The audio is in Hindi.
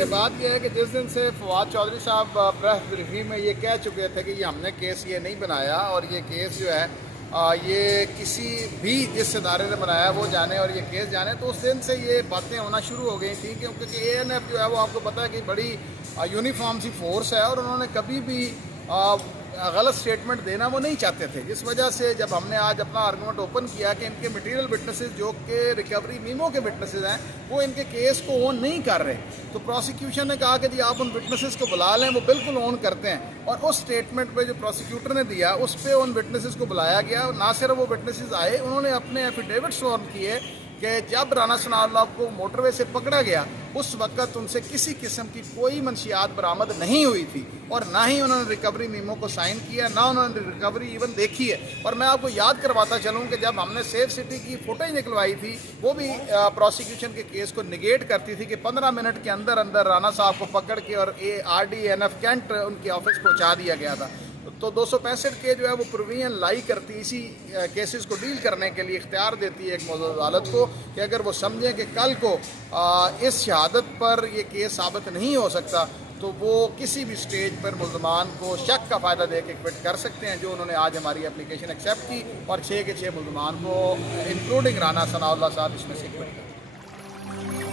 देखिए बात यह है कि जिस दिन से फवाद चौधरी साहब प्रेस ब्रीफिंग में ये कह चुके थे कि ये हमने केस ये नहीं बनाया और ये केस जो है ये किसी भी जिस इदारे ने बनाया वो जाने और ये केस जाने, तो उस दिन से ये बातें होना शुरू हो गई थी क्योंकि ANF जो है वो आपको पता है कि बड़ी यूनिफॉर्म सी फोर्स है और उन्होंने कभी भी गलत स्टेटमेंट देना वो नहीं चाहते थे। जिस वजह से जब हमने आज अपना आर्गूमेंट ओपन किया कि इनके मटेरियल विटनेसेस जो कि रिकवरी मीमो के विटनेसेस हैं वो इनके केस को ओन नहीं कर रहे, तो प्रोसिक्यूशन ने कहा कि जी आप उन विटनेसेस को बुला लें, वो बिल्कुल ओन करते हैं। और उस स्टेटमेंट पे जो प्रोसिक्यूटर ने दिया उस पर उन विटनेसेस को बुलाया गया। ना सिर्फ वो विटनेसेस आए, उन्होंने अपने एफिडेविट स्वॉर्न किए कि जब राना सनाउल्लाह को मोटरवे से पकड़ा गया उस वक्त उनसे किसी किस्म की कोई मंशियात बरामद नहीं हुई थी और ना ही उन्होंने रिकवरी मीमो को साइन किया, ना उन्होंने रिकवरी इवन देखी है। और मैं आपको याद करवाता चलूँ कि जब हमने सेफ सिटी की फुटेज निकलवाई थी वो भी प्रोसिक्यूशन के केस को निगेट करती थी कि 15 मिनट के अंदर अंदर राना साहब को पकड़ के और RDNF कैंट उनके ऑफिस पहुँचा दिया गया था। तो 265 के जो है वो प्रोविजन लाई करती इसी केसेस को डील करने के लिए इख्तियार देती है एक मौजूदा अदालत को कि अगर वो समझें कि कल को इस शहादत पर ये केस साबित नहीं हो सकता तो वो किसी भी स्टेज पर मुल्ज़मान को शक का फ़ायदा दे के क्विट कर सकते हैं, जो उन्होंने आज हमारी एप्लीकेशन एक्सेप्ट की और 6 के 6 मुल्ज़मान को इंक्लूडिंग राना सनाउल्लाह साहब इसमें से क्विट कर।